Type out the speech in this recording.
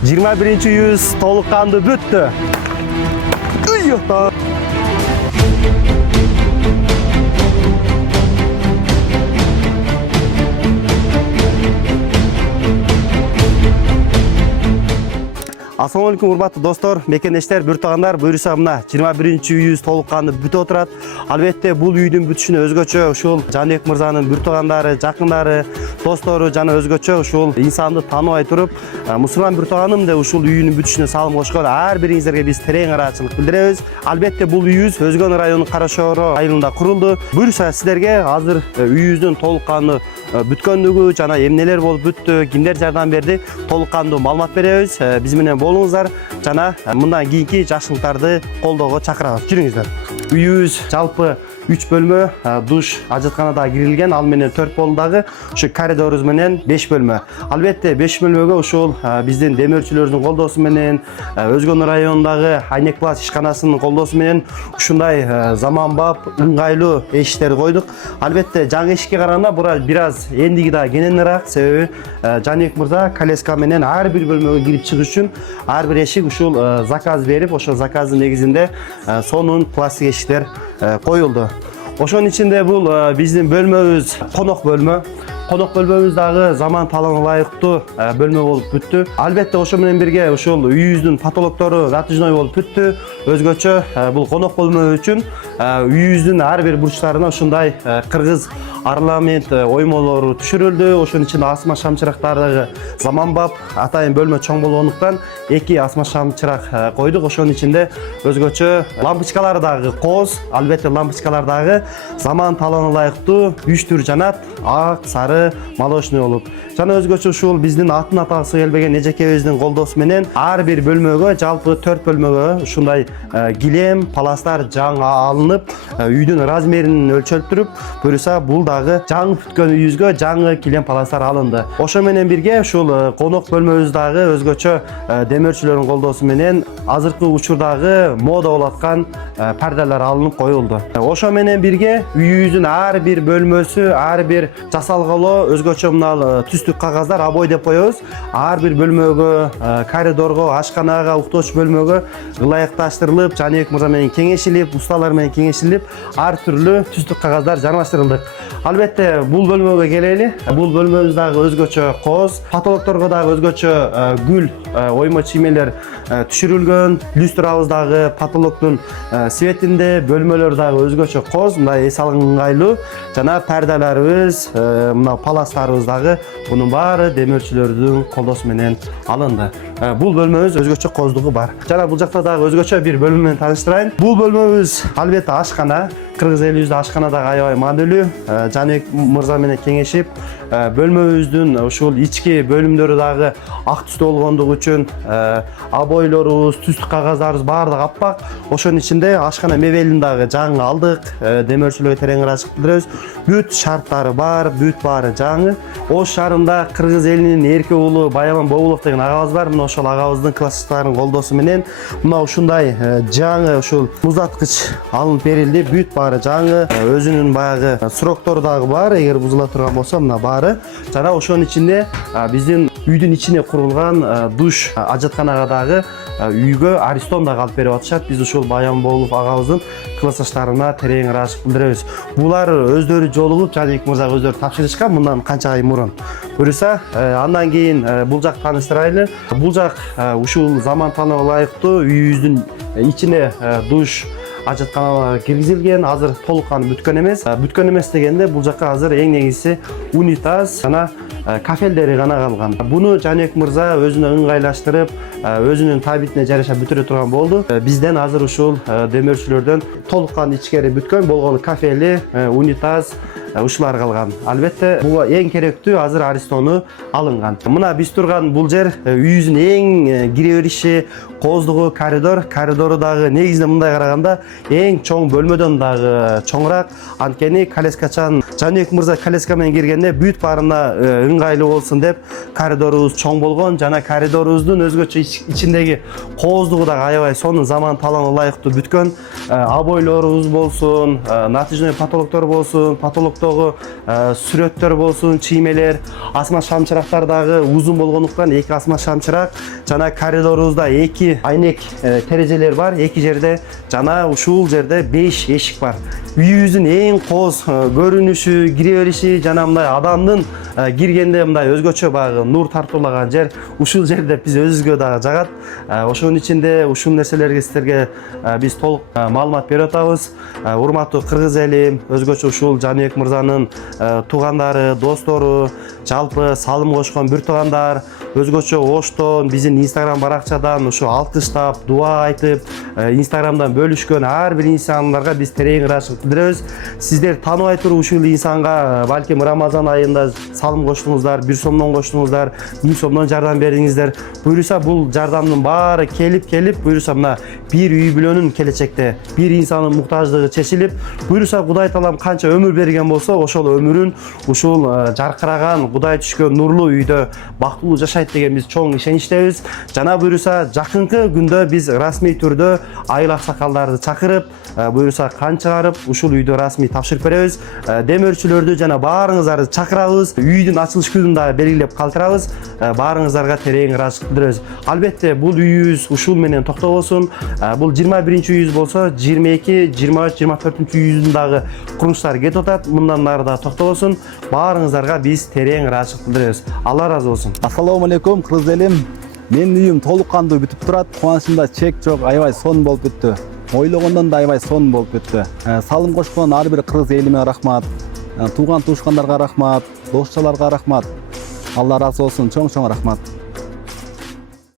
21-yüz толыққанды бүтті. Ассалаумалейкум, урматтуу достор, мекендештер, бүртағандар, буйруса мына 21-yüz толыққанды бүтіп отырат. Албетте, бул үйдүн бүтүшүнө өзгөчө ушул Жаныбек мырзанын бүртағандары, жакындары, достору жана өзгөчө ушул инсанды тааныбай туруп, мусулман бүртағаным да ушул үйүнүн бүтүшүнө салым кошкон ар бириңиздерге биз терең ыраачылык билдиребиз. Албетте, бул үйүбүз Өзгөн районунун Кара Шоoro айылында курулду. Буйруса сиздерге азыр үйүбүздүн толукканды бүткөндүгү жана эмнелер болуп бүттү, кимдер жардам берди, толуккандуу маалымат беребиз. Биз менен болуңуздар жана мындан кийинки жакшылыктарды колдоого чакырабыз. Жүрүңүздөр. Үйүбүз жалпы 3 бөлмө, душ, ажытканада кирилген, ал менен 4 болдагы ушу коридорубуз менен 5 бөлмө. Албетте 5 бөлмөгө ушул биздин демөөрчүлөрдүн колдоосу менен, Өзгөн районундагы Айнекпласт ишканасынын колдоосу менен ушундай заманбап, ыңгайлуу эшиктерди койдук. Албетте жаңы эшикке караганда бура бир аз эндиги да кененирээк, себеби Жаныбек мырза коляска менен ар бир бөлмөгө кирип чыгыш үчүн ар бир эшик ушул заказ берип, ошол заказдын негизинде сонун пластик эшиктер коюлду. Ошонун ичинде бул биздин бөлмөбүз конок бөлмө. Конок бөлмөбүз дагы заман талабына ылайыктуу бөлмө болуп бүттү. Албетте ошо менен бирге ушул үйүбүздүн потолоктору натыжной болуп бүттү. Өзгөчө бул конок бөлмө үчүн үйүбүздүн ар бир бурчтарына ушундай кыргыз орнамент оймолору түшүрүлдү. Ошонун ичинде асма шамчырактары дагы заманбап, атайын бөлмө чоң болгондуктан 2 асма шамчырак койдук. Ошонун ичинде өзгөчө лампочкалар дагы кооз. Албетте лампочкалар дагы заман талабына ылайыктуу 3 түр жанат, ак, сары, молочный болуп. Жана өзгөчө ушул биздин атын атагысы келбеген эжекебиздин колдоосу менен ар бир бөлмөгө, жалпы 4 бөлмөгө ушундай килем, паластар жаңы алынып, үйдүн размерин өлчөлтүрүп, буюрса бул дагы жаңы бүткөн үйүбүзгө жаңы килем, паластар алынды. Ошо менен бирге ушул конок бөлмөбүз дагы өзгөчө демөөрчүлөрдүн колдоосу менен азыркы учурдагы мода болуп аткан перделер алынып коюлду. Ошо менен бирге үйүбүздүн ар бир бөлмөсү, ар бир жасалгылоо өзгөчө мына түстүк кагаздар обой деп коебуз. Ар бир бөлмөгө, коридорго, ашканага, уктоочу бөлмөгө ылайыкташтырылып, Жаныбек мырза менен кеңешилип, усталар менен кеңешилип, ар түрлүү түстүк кагаздар жармаштырылды. Албетте, бул бөлмөгө келели. Бул бөлмөбүз дагы өзгөчө кооз. Потолокторго дагы өзгөчө гүл, оймо чиймелер түшүрүлгөн. Люстрабыз дагы потолоктун светинде, бөлмөлөр дагы өзгөчө кооз, мындай эс алган ыңгайлуу. Жана перделерибиз, мына паластарыбыз дагы бунун баары демөөрчүлөрдүн колдоосу менен алынды. Бул бөлмөбүз өзгөчө кооздугу бар. Жана бул жакта дагы өзгөчө бир бөлмө менен тааныштырайын. Бул бөлмөбүз албетте ашкана. Кыргыз элибизде ашкана дагы аябай маанилүү. Жаныбек мырза менен кеңешип, бөлмөбүздүн ушул ички бөлүмдөрү дагы ак түстө болгондугу үчүн обойлорубуз, түстүк кагаздарыбыз баардыгы аппак. Ошонун ичинде ашкана мебелин дагы жаңы алдык. Демөөрчүлөргө терең ыраачылык билдиребиз. Бүт шарттары бар, бүт баары жаңы. Ош шаарында Кыргыз элинин эрке уулу Баяман Бобулов деген агабыз бар. Мына ошол агабыздын класстарынын колдоосу менен мына ушундай жаңы ушул муздаткыч алынып берилди. Бүт баары жаңы, өзүнүн баягы сроктору дагы бар. Эгер бузула турган болсо мына баары. Жана ошонун ичинде биздин үйдүн ичине курулган душ, ажытканага дагы үйгө аристон дагы алып берип атышат. Биз ушул Баян Бобулов агабыздын классташтарына терең ыраачылык билдиребиз. Булар өздөрү жолугуп, Жаныбек мырзага өздөрү тапшырышкан мындан канча ай мурун. Буюрса, андан кийин бул жак тааныштырайлы. Бул жак ушул заман талабына ылайыктуу үйүбүздүн ичине душ, ажытканалар киргизилген. Азыр толуккан бүткөн эмес. Бүткөн эмес дегенде бул жакка азыр эң негизгиси унитаз жана кафелдери гана калган. Буну Жаныбек мырза өзүнө ыңгайлаштырып, өзүнүн табитине жараша бүтүрө турган болду. Бизден азыр ушул демөөрчүлөрдөн толуккан ичкери бүткөн болгону кафели, унитаз, ушулар калган. Албетте, бул эң керектүү азыр аристону алынган. Мына биз турган бул жер үйүбүздүн эң кире бериши, кооздугу коридор. Коридору дагы негизинде мындай караганда эң чоң бөлмөдөн дагы чоңураак. Анткени коляскачан Жаныбек мырза коляска менен киргенде бүт баарына ыңгайлуу болсун деп коридорубуз чоң болгон. Жана коридорубуздун өзгөчө ичиндеги кооздугу дагы аябай сонун заман талабына ылайыктуу бүткөн. Обойлорубуз болсун, натыжной потолоктор болсун, потолок топтогу сүрөттөр болсун, чиймелер, асма шамчырактар дагы узун болгондуктан эки асма шамчырак жана коридорубузда эки айнек терезелер бар. Эки жерде жана ушул жерде 5 эшик бар. Үйүбүздүн эң кооз көрүнүшү, кире бериши жана мындай адамдын киргенде мындай өзгөчө баягы нур тартуулаган жер. Ушул жерде биз өзүбүзгө дагы жагат. Ошонун ичинде ушул нерселерге силерге биз толук маалымат берип атабыз. Урматтуу кыргыз эли, өзгөчө ушул Жаныбек мырзанын туугандары, достору, жалпы салым кошкон бир туугандар, өзгөчө Оштон, биздин Instagram баракчадан ушу алкыштап, дуа айтып, Instagramдан бөлүшкөн ар бир инсандарга биз терең ыраазычылык билдиребиз. Сиздер тааныбай туруп ушул инсанга балким Рамазан айында салым коштуңуздар, 1 сомдон коштуңуздар, 1000 сомдон жардам бердиңиздер. Буюрса бул жардамдын баары келип, буюрса мына бир үй бүлөнүн келечекте бир инсандын муктаждыгы чечилип, буюрса Кудай Таалам канча өмүр берген болсо, ошол өмүрүн ушул жаркыраган, Кудай түшкөн нурлуу үйдө бактылуу жашайт деген биз чоң ишеничтебиз. Жана буюрса жакынкы күндө биз расмий түрдө айыл аксакалдарды чакырып, буюрса кан чыгарып, ушул үйдө расмий тапшырып беребиз. Демөөрчүлөрдү жана баарыңыздарды чакырабыз. Үйдүн ачылыш күнүн да белгилеп калтырабыз. Баарыңыздарга терең ыраазычылык билдиребиз. Албетте бул үйүбүз ушул менен токтобосун. Бул 21-үйүбүз болсо 22, 23, 24-үйүздүн дагы курулуштары кетип атат. Мындан нары да токтобосун. Баарыңыздарга биз терең ыраазычылык билдиребиз. Алла ыраазы болсун. Ассаламу алейкум, кыргыз элим. Менин үйүм толук кандуу бүтүп турат. Кубанычымда чек жок, аябай сонун болуп бүттү. Ойлогондон да аябай сонун болуп бүттү. Салым кошкон ар бир кыргыз элиме рахмат. Тууган туушкандарга рахмат, досчаларга рахмат. Алла ыраазы болсун, чоң рахмат.